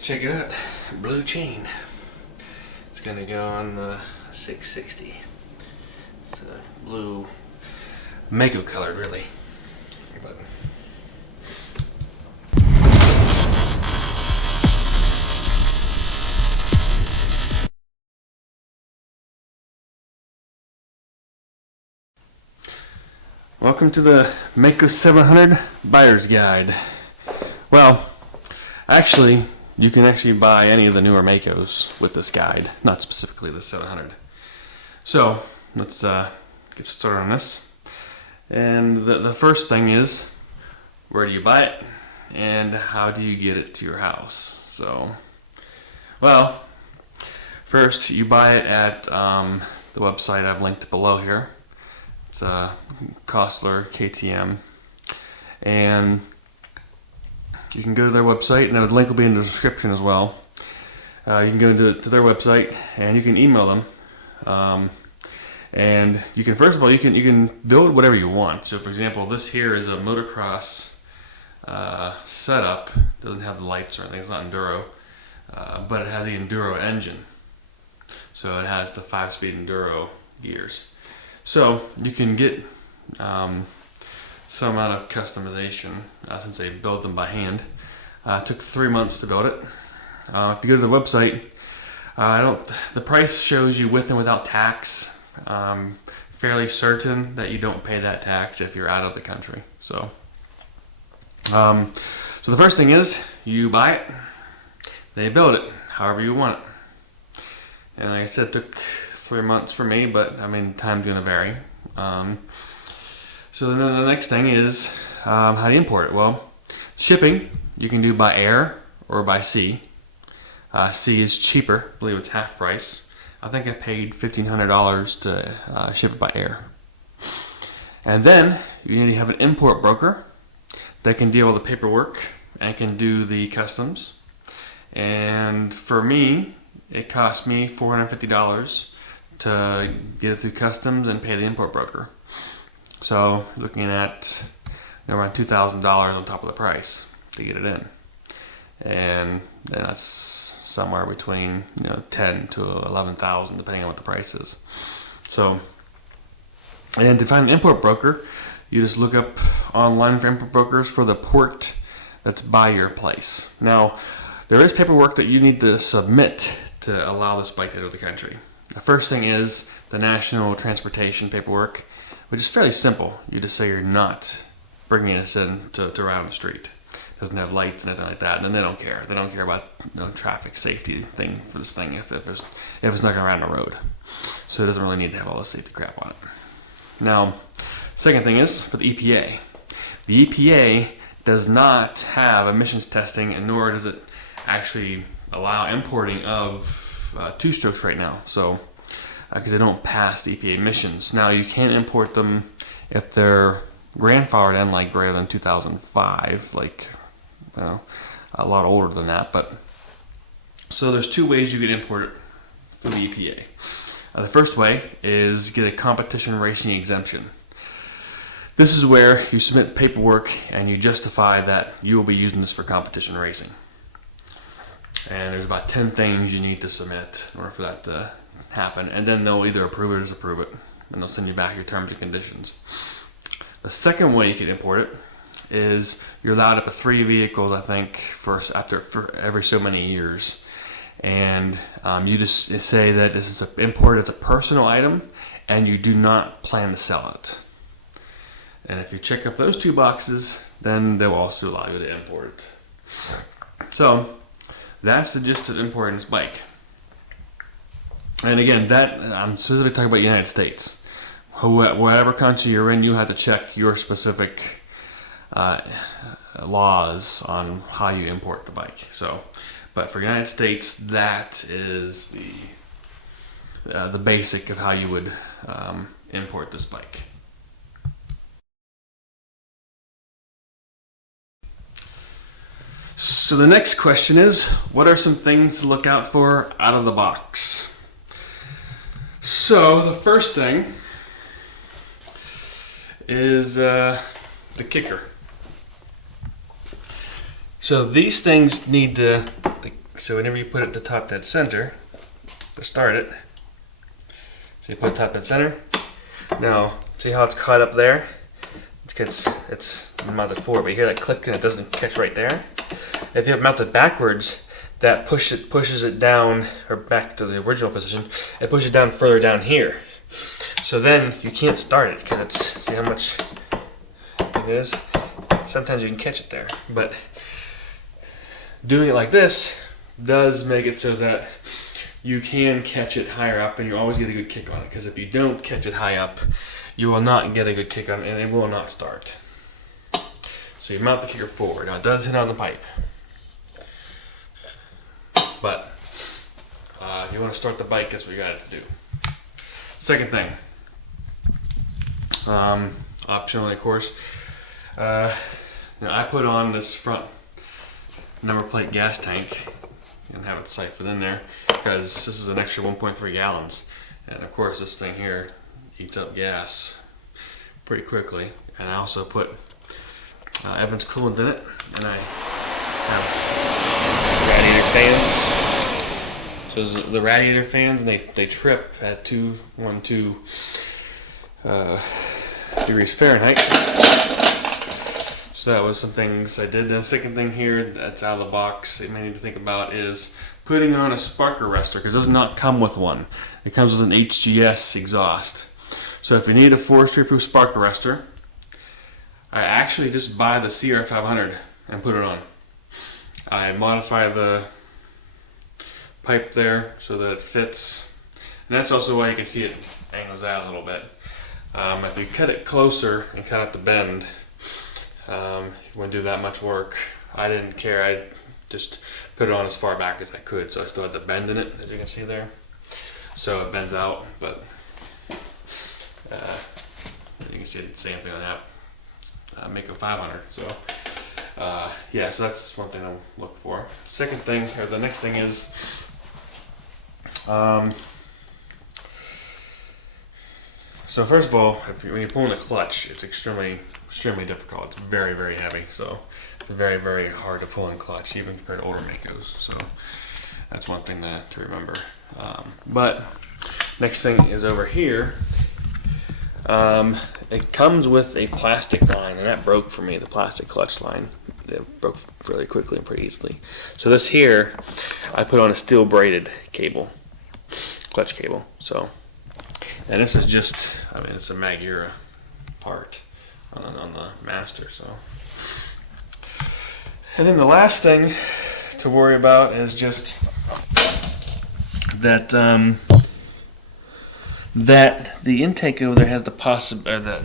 Check it out, blue chain. It's gonna go on the 660. It's blue, Maico colored, really. But welcome to the Maicos 700 Buyer's Guide. Well, actually, you can actually buy any of the newer Maicos with this guide, not specifically the 700. So, let's get started on this. And the first thing is, where do you buy it? And how do you get it to your house? So, well, first you buy it at the website I've linked below here. It's Costler KTM, and you can go to their website, and the link will be in the description as well. You can go to their website, and you can email them, and you can, first of all, you can build whatever you want. So, for example, this here is a motocross setup. It doesn't have the lights or anything. It's not enduro, but it has the enduro engine. So it has the 5-speed enduro gears. So you can get some amount of customization since they build them by hand. It took 3 months to build it. If you go to the website, the price shows you with and without tax. Fairly certain that you don't pay that tax if you're out of the country. So the first thing is you buy it, they build it however you want it. And like I said, it took 3 months for me, but I mean, time's gonna vary. So then the next thing is how to import it. Well, shipping you can do by air or by sea. Sea is cheaper. I believe it's half price. I think I paid $1,500 to ship it by air. And then you need to have an import broker that can deal with the paperwork and can do the customs. And for me, it cost me $450 to get it through customs and pay the import broker. So looking at around $2,000 on top of the price to get it in, and then that's somewhere between $10,000 to $11,000 depending on what the price is. So, and to find an import broker, you just look up online for import brokers for the port that's by your place. Now, there is paperwork that you need to submit to allow this bike to enter the country. The first thing is the national transportation paperwork, which is fairly simple. You just say you're not bringing this in to ride on the street. It doesn't have lights and anything like that, and then they don't care. They don't care about traffic safety thing for this thing if it's not going around the road. So it doesn't really need to have all this safety crap on it. Now, second thing is for the EPA. The EPA does not have emissions testing, and nor does it actually allow importing of two-strokes right now. So, because they don't pass the EPA emissions. Now, you can import them if they're grandfathered in, like greater than 2005, like a lot older than that. But so there's two ways you can import it through the EPA. The first way is get a competition racing exemption. This is where you submit the paperwork and you justify that you will be using this for competition racing. And there's about 10 things you need to submit in order for that to happen. And then they'll either approve it or disapprove it. And they'll send you back your terms and conditions. The second way you can import it is you're allowed up to 3 vehicles, I think, for every so many years. And you just say that this is imported as a personal item and you do not plan to sell it. And if you check up those 2 boxes, then they'll also allow you to import it. So that's the gist of importing this bike. And again, that I'm specifically talking about the United States. Whatever country you're in, you have to check your specific laws on how you import the bike. So, but for the United States, that is the basic of how you would import this bike. So the next question is, what are some things to look out for out of the box? So the first thing is the kicker. So these things need to So whenever you put it to top dead center to start it, so you put it top dead center. Now see how it's caught up there? It's mounted forward, but you hear that click and it doesn't catch right there. If you have it mounted backwards, that pushes it down, or back to the original position. It pushes it down further down here. So then you can't start it because it's, see how much it is? Sometimes you can catch it there, but doing it like this does make it so that you can catch it higher up and you always get a good kick on it, because if you don't catch it high up, you will not get a good kick on it and it will not start. So you mount the kicker forward. Now it does hit on the pipe, but if you want to start the bike, that's what you got to do. Second thing, optionally of course, I put on this front number plate gas tank and have it siphoned in there because this is an extra 1.3 gallons, and of course this thing here eats up gas pretty quickly. And I also put Evans coolant in it, and I have radiator fans. So the radiator fans, and they trip at 212 degrees Fahrenheit. So that was some things I did. The second thing here that's out of the box that you may need to think about is putting on a spark arrestor, because it does not come with one. It comes with an HGS exhaust. So if you need a forestry-proof spark arrestor, I actually just buy the CR500 and put it on. I modify the pipe there so that it fits, and that's also why you can see it angles out a little bit. If you cut it closer and cut out the bend, you wouldn't do that much work. I didn't care. I just put it on as far back as I could, so I still had the bend in it, as you can see there. So it bends out, but you can see the same thing on that Maico 500. So yeah, so that's one thing I'll look for. Second thing, or the next thing is so first of all, when you're pulling the clutch, it's extremely difficult. It's very, very heavy, so it's very, very hard to pull in clutch, even compared to older Maicos. So that's one thing to remember. But next thing is over here. It comes with a plastic line, and that broke for me, the plastic clutch line. It broke really quickly and pretty easily. So this here, I put on a steel braided cable, clutch cable. So, and this is just, I mean, it's a Magura part on the master. So, and then the last thing to worry about is just that that the intake over there has the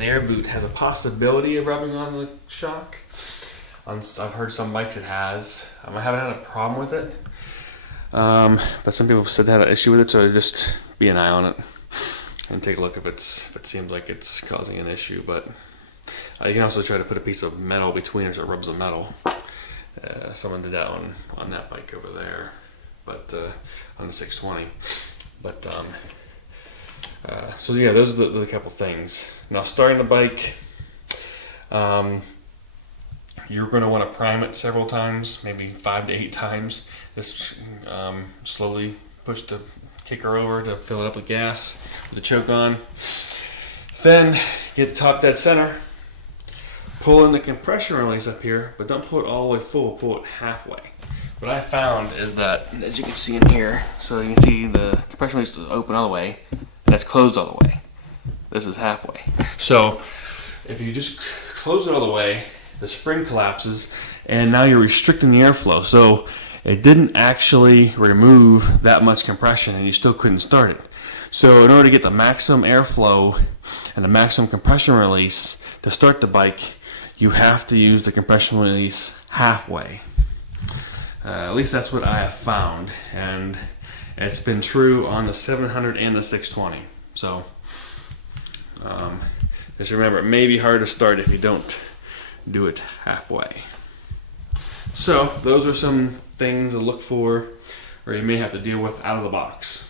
air boot has a possibility of rubbing on the shock. I've heard some bikes it has. I haven't had a problem with it, but some people have said they had an issue with it. So just be an eye on it and take a look if it seems like it's causing an issue. But you can also try to put a piece of metal between it so it rubs the metal. Someone did that on that bike over there, but on the 620. But so yeah, those are the couple things. Now starting the bike, you're going to want to prime it several times, maybe 5 to 8 times. Just slowly push the kicker over to fill it up with gas with the choke on. Then get the top dead center. Pull in the compression release up here, but don't pull it all the way full, pull it halfway. What I found is that, as you can see in here, so you can see the compression release is open all the way, and it's closed all the way. This is halfway. So if you just close it all the way, the spring collapses, and now you're restricting the airflow. So it didn't actually remove that much compression, and you still couldn't start it. So in order to get the maximum airflow and the maximum compression release to start the bike, you have to use the compression release halfway. At least that's what I have found, and it's been true on the 700 and the 620. So just remember, it may be hard to start if you don't do it halfway. So those are some things to look for, or you may have to deal with out of the box.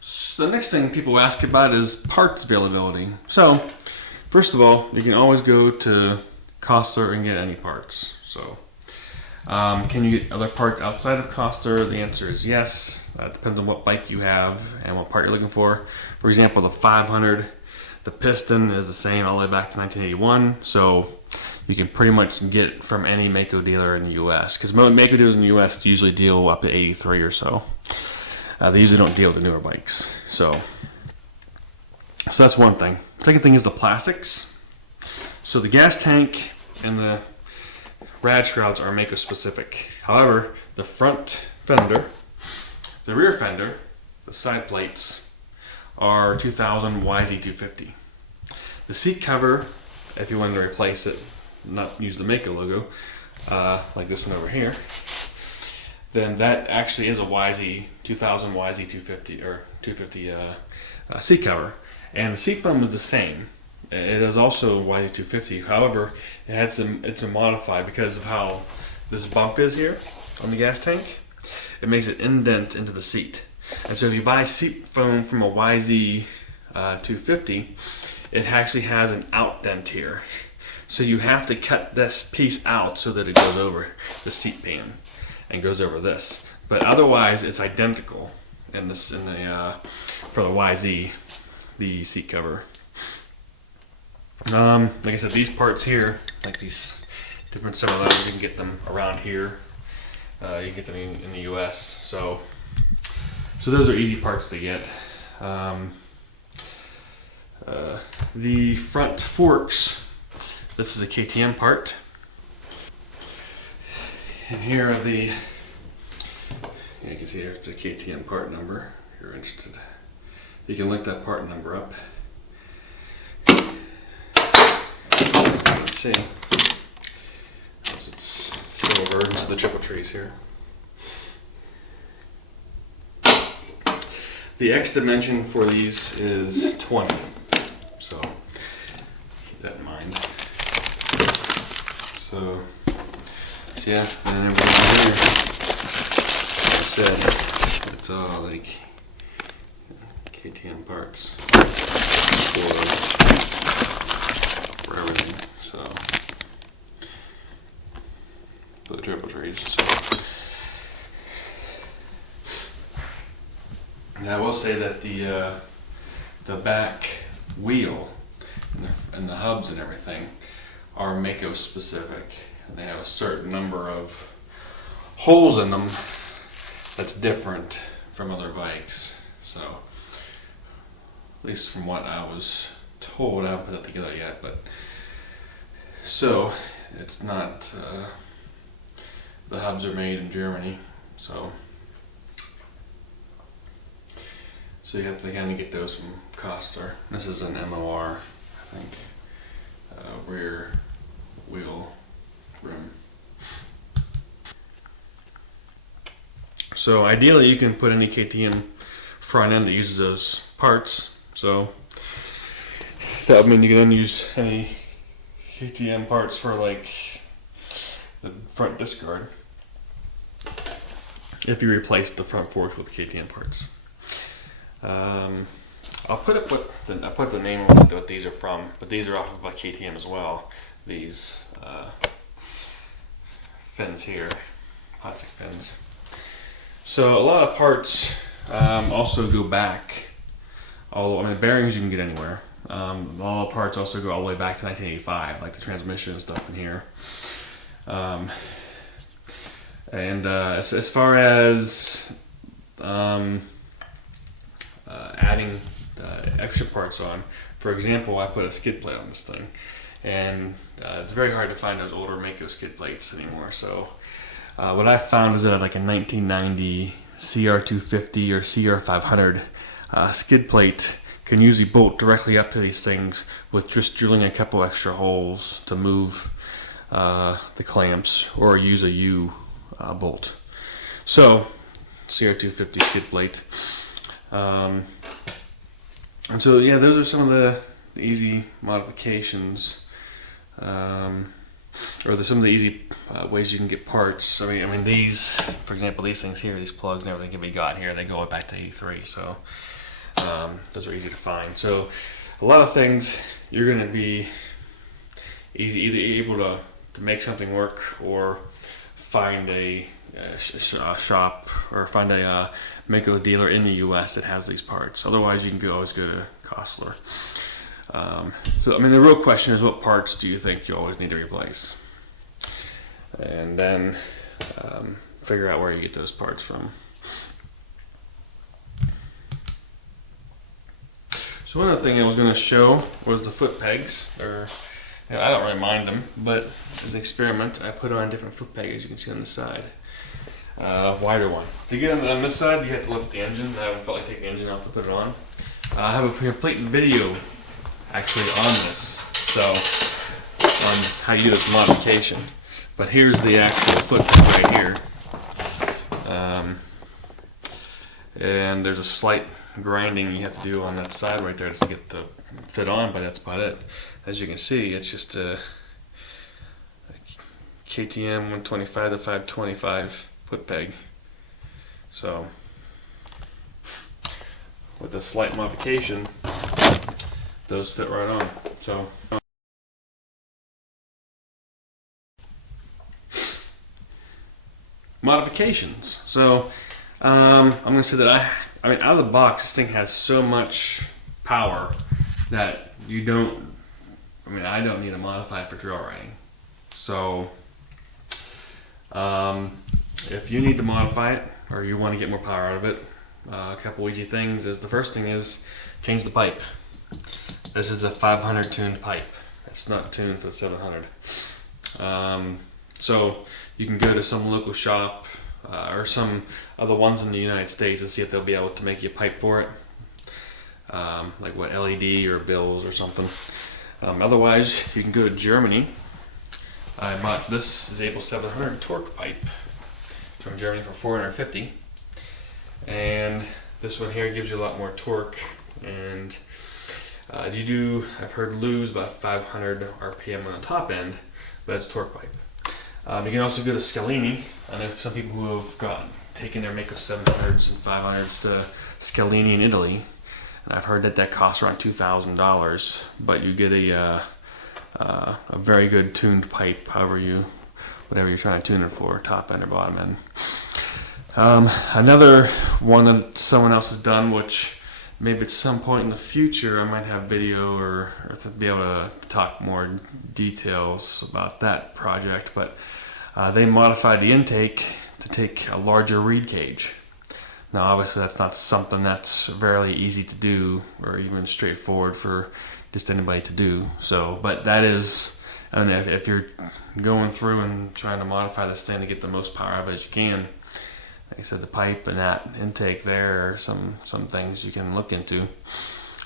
So the next thing people ask about is parts availability. So First of all, you can always go to Costler and get any parts. So, can you get other parts outside of Costler? The answer is yes. It depends on what bike you have and what part you're looking for. For example, the 500, the piston is the same all the way back to 1981. So you can pretty much get it from any Maico dealer in the U.S. Because Maico dealers in the U.S. usually deal up to 83 or so. They usually don't deal with the newer bikes. So that's one thing. Second thing is the plastics. So the gas tank and the rad shrouds are Maico specific. However, the front fender, the rear fender, the side plates are 2000 YZ250. The seat cover, if you wanted to replace it, not use the Maico logo, like this one over here, then that actually is a 2000 YZ250 or 250 seat cover. And the seat foam is the same. It is also YZ250. However, it's been modified because of how this bump is here on the gas tank. It makes it indent into the seat. And so if you buy seat foam from a YZ250, it actually has an outdent here. So you have to cut this piece out so that it goes over the seat pan and goes over this. But otherwise, it's identical for the YZ, the seat cover. Like I said, these parts here, like these different set of those, you can get them around here. You can get them in the US. So those are easy parts to get. The front forks, this is a KTM part. And here are you can see here's the KTM part number, if you're interested. You can look that part number up. Let's see. It's still versions of the triple trees here. The X dimension for these is 20, so keep that in mind. So yeah, and everything here, like I said, it's all like KTM parts for everything. So for the triple trees. So. And I will say that the back wheel and the hubs and everything are Maico specific. And they have a certain number of holes in them that's different from other bikes. So, at least from what I was told, I haven't put that together yet. But so it's not. The hubs are made in Germany, so you have to kind of get those from Costler. This is an MOR, I think, rear wheel rim. So ideally you can put any KTM front end that uses those parts. So that would mean you can then use any KTM parts for like the front disc guard if you replace the front forks with KTM parts. I'll put the name on what these are from, but these are off of a KTM as well. These fins here, plastic fins. So a lot of parts also go back. Bearings you can get anywhere. All the parts also go all the way back to 1985, like the transmission and stuff in here. As far as adding extra parts on, for example, I put a skid plate on this thing, and it's very hard to find those older Maico skid plates anymore. So what I found is that like a 1990 CR250 or CR500 skid plate can usually bolt directly up to these things with just drilling a couple extra holes to move the clamps, or use a U bolt. So CR250 skid plate. And so yeah, those are some of the easy modifications, or some of the easy ways you can get parts. I mean these, for example, these things here, these plugs and everything can be got here. They go back to 83, so those are easy to find. So a lot of things you're going to be either able to make something work or find a shop or find a Maico dealer in the U.S. that has these parts. Otherwise, you can always go to Costler. So, I mean, the real question is, what parts do you think you always need to replace? And then figure out where you get those parts from. So one other thing I was going to show was the foot pegs. I don't really mind them, but as an experiment, I put on a different foot peg, as you can see on the side. Wider one. To get on this side, you have to look at the engine. I haven't felt like taking the engine off to put it on. I have a complete video actually on this, so on how you do this modification. But here's the actual foot peg right here. And there's a slight grinding you have to do on that side right there just to get the fit on, but that's about it. As you can see, it's just a KTM 125 to 525 foot peg. So with a slight modification, those fit right on. So modifications. So I'm going to say that I mean, out of the box, this thing has so much power that you don't. I mean, I don't need to modify it for trail riding. So if you need to modify it or you want to get more power out of it, a couple easy things is the first thing is change the pipe. This is a 500 tuned pipe. It's not tuned for 700. So you can go to some local shop or some other ones in the United States and see if they'll be able to make you a pipe for it. Like what, LED or Bills or something. Otherwise, you can go to Germany. I bought this Zabel 700 torque pipe from Germany for $450. And this one here gives you a lot more torque. And I've heard lose about 500 RPM on the top end, but it's a torque pipe. You can also go to Scalini. I know some people who have taken their Maicos 700s and 500s to Scalini in Italy, and I've heard that costs around $2,000, but you get a very good tuned pipe, whatever you're trying to tune it for, top end or bottom end. Another one that someone else has done, which maybe at some point in the future I might have video or be able to talk more details about that project, but they modified the intake to take a larger reed cage. Now obviously that's not something that's very easy to do or even straightforward for just anybody to do. So, but that is, I mean, if you're going through and trying to modify this thing to get the most power out of it as you can, like I said, the pipe and that intake there are some things you can look into,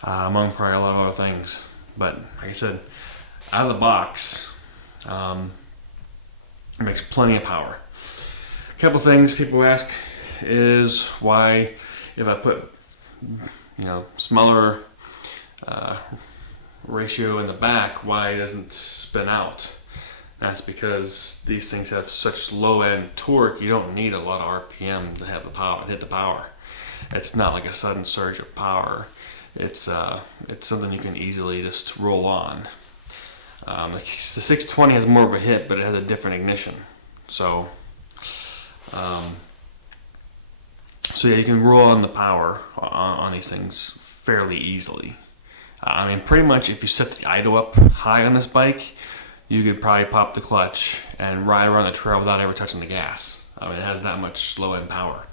among probably a lot of other things. But like I said, out of the box, it makes plenty of power. A couple things people ask is why, if I put smaller ratio in the back, why it doesn't spin out. That's because these things have such low end torque, you don't need a lot of RPM to have the power, hit the power. It's not like a sudden surge of power. It's something you can easily just roll on. The 620 has more of a hit, but it has a different ignition. So yeah, you can roll on the power on these things fairly easily. I mean, pretty much if you set the idle up high on this bike, you could probably pop the clutch and ride around the trail without ever touching the gas. I mean, it has that much low-end power.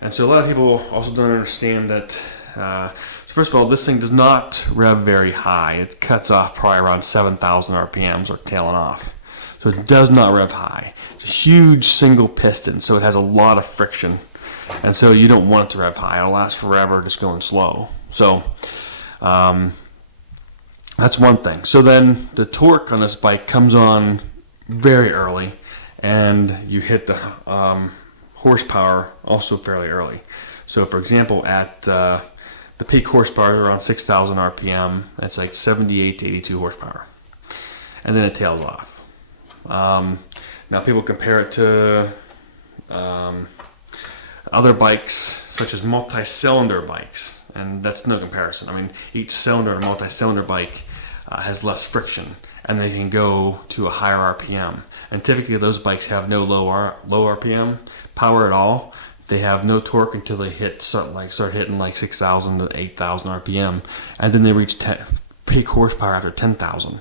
And so a lot of people also don't understand that. So first of all, this thing does not rev very high. It cuts off probably around 7,000 RPMs or tailing off. So it does not rev high. It's a huge single piston, so it has a lot of friction. And so you don't want it to rev high. It'll last forever just going slow. So that's one thing. So then the torque on this bike comes on very early, and you hit the horsepower also fairly early. So for example, at the peak horsepower is around 6,000 RPM. That's like 78 to 82 horsepower. And then it tails off. Now people compare it to other bikes such as multi-cylinder bikes, and that's no comparison. I mean, each cylinder in a multi-cylinder bike has less friction, and they can go to a higher RPM. And typically those bikes have no low RPM power at all. They have no torque until they start hitting like 6,000 to 8,000 RPM, and then they reach peak horsepower after 10,000.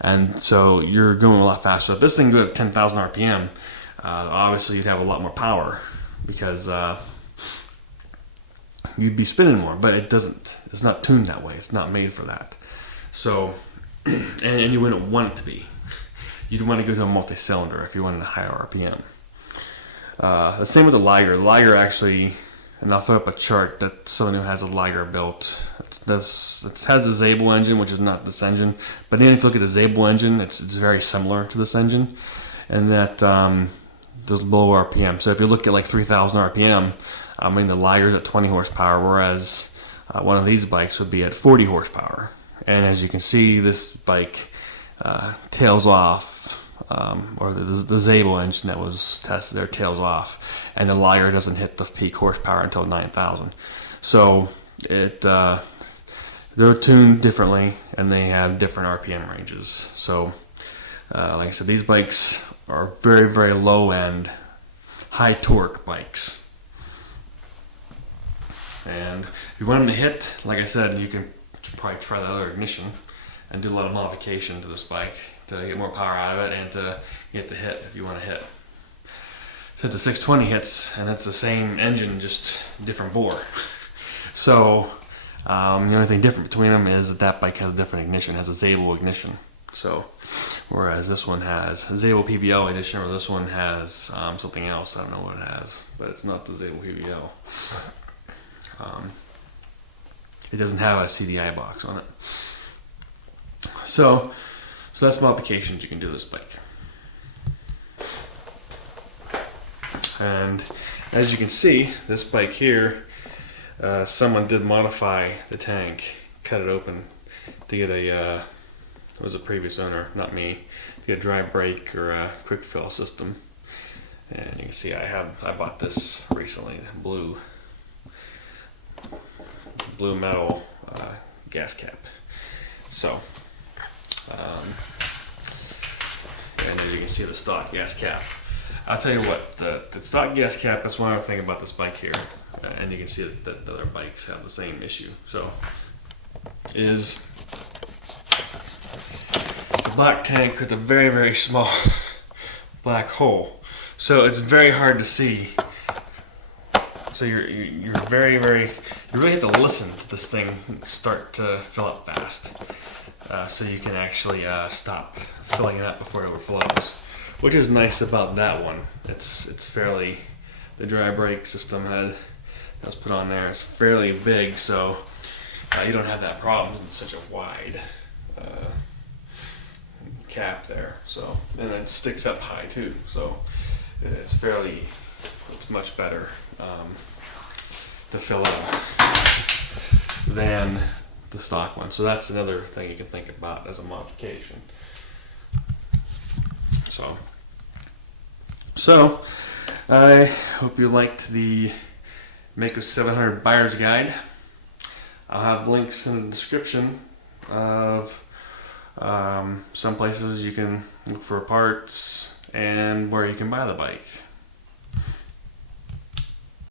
And so you're going a lot faster. If this thing goes at 10,000 RPM, obviously you'd have a lot more power because you'd be spinning more, but it's not tuned that way. It's not made for that. So, and you wouldn't want it to be. You'd want to go to a multi-cylinder if you wanted a higher RPM. The same with the Liger. The Liger actually, and I'll throw up a chart that someone who has a Liger built. It has a Zabel engine, which is not this engine. But then if you look at the Zabel engine, it's very similar to this engine, and that there's low RPM. So if you look at like 3,000 RPM, I mean the Liger's at 20 horsepower, whereas one of these bikes would be at 40 horsepower. And as you can see, this bike tails off. Or the Zabel engine that was tested there tails off, and the Liger doesn't hit the peak horsepower until 9,000. So they're tuned differently, and they have different RPM ranges. So like I said, these bikes are very, very low end, high torque bikes. And if you want them to hit, like I said, you can probably try the other ignition and do a lot of modification to this bike to get more power out of it and to get the hit if you want to hit. So the 620 hits, and it's the same engine, just different bore. So the only thing different between them is that bike has a different ignition, has a Zabel ignition. So whereas this one has a Zabel PBL ignition, or this one has something else. I don't know what it has, but it's not the Zabel PBL. It doesn't have a CDI box on it. So that's modifications you can do this bike. And as you can see, this bike here, someone did modify the tank, cut it open to get it was a previous owner, not me, to get a dry brake or a quick fill system. And you can see I bought this recently, blue metal gas cap. So and as you can see, the stock gas cap. I'll tell you what, the stock gas cap, that's one other thing about this bike here, and you can see that the other bikes have the same issue. So, it's a black tank with a very, very small black hole. So it's very hard to see. So you're very, very, you really have to listen to this thing start to fill up fast. So you can actually stop filling it up before it overflows, which is nice about that one. It's fairly, the dry brake system that was put on there is fairly big, so you don't have that problem. It's such a wide cap there, so, and it sticks up high too, so it's much better to fill up than the stock one. So that's another thing you can think about as a modification. So I hope you liked the Maicos 700 buyer's guide. I'll have links in the description of some places you can look for parts and where you can buy the bike.